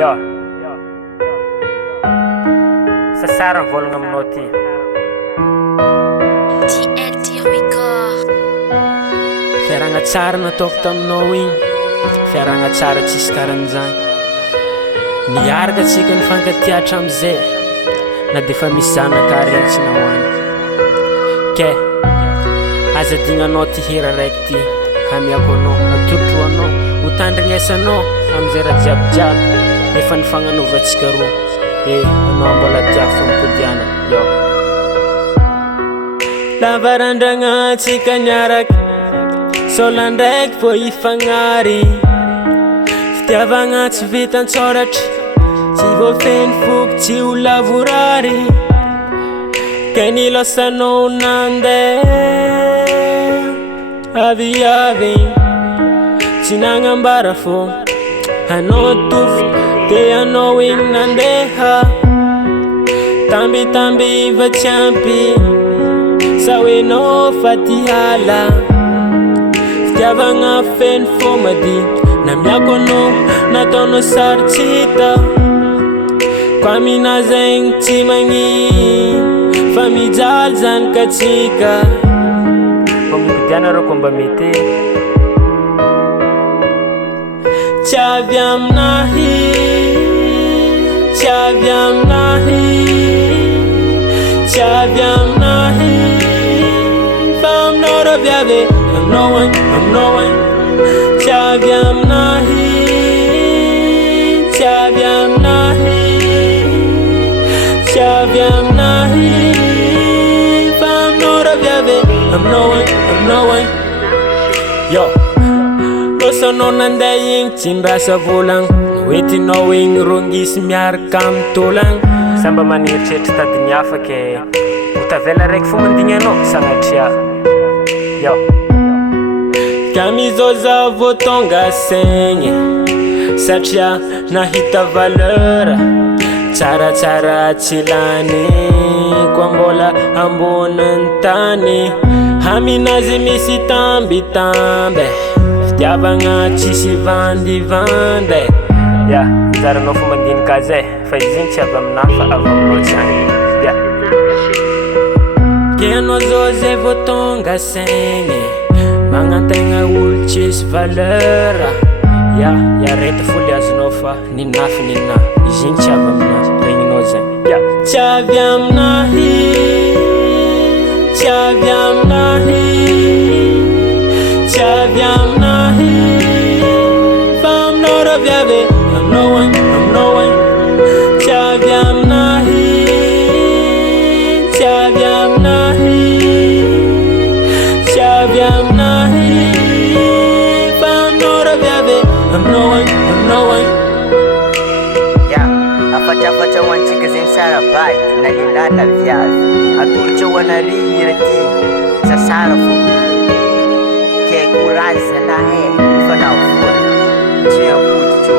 Yo, sasara ny volagna aminao ty. TLT Record. Fiaragna tsara nataoko taminao igny, fiaragna tsara tsisy karan'izany. Niaraka antsika nifankatiatra amizay, na defa misy zanaka regny tsy nahoany. Ke aza dignanao ty hira raiky ty, hamiako anao, atotro anao, ho tandrignesanao amizay raha jiabijiaby efa nifagnanaovantsika roa. Anao mbola tia fampodiana. Yo, lavarandragna antsika niaraka, saola ndraiky vô ifagnary. Fitiavagna tsy vita antsoratra, tsy voafeny foky tsy ho lavorary. Ke nilosanao nandeha aviavy, tsy nagnambara fô anao tofo te anao igny nandeha. Tambitamby va tsy ampy, sa hoenao fa ty hala. Fitiavagna feno fô mady, namiako anao nataonao sary tsy hita. Kwa mina zegny tsy magnino, fa mijaly zanakatsika. Fampodiana rô koa mba mety. Tsy avy aminahy, tsy avy aminahy, tsy avy aminahy, fa aminao rô viavy, aminao agny, aminao agny. Tsy avy aminahy, tsy avy aminahy, tsy avy aminahy, fa aminao rô viavy, aminao agny, aminao agny. Yo, losanao nandeha igny tsy nirasa volagna, noetinao igny rongisy miaraka amin'ny tolagna. Samba maniritreritry tadiny hafa ke ho tavela raiky fô mandigny anao sagnatria. Yo, Kamizoza vô tonga saigny, satria nahita valeur tsaratsara tsy lany, koa mbola ambonin'ny tany. Aminazy misy tambitamby, fitiavagna tsisy vandivandy. ya, zaranao fô mandinika zay, fa izy igny tsy avy aminahy fa avy aminao tsy agny. Ya, Ke anao zao zay vô tonga saigny, magnantegna olo tsisy valeur. Ya, areta fô le azonao fa ninafy ninahy, izy igny tsy avy aminahy, regninao zay. ya, Tsy avy aminahy, tsy avy aminahy, tsy avy aminahy, fa aminao rô viavy, aminao agny, aminao agny. Tsy avy aminahy, tsy avy aminahy, tsy avy aminahy, fa aminao rô viavy, aminao agny, aminao agny. Ya, afatrafatra ho antsika zegny sarabady na lehilahy na viavy, atolotra ho anary hira ty sasara fô. Ke courage zalahy, efa navory, tsy ampody tso.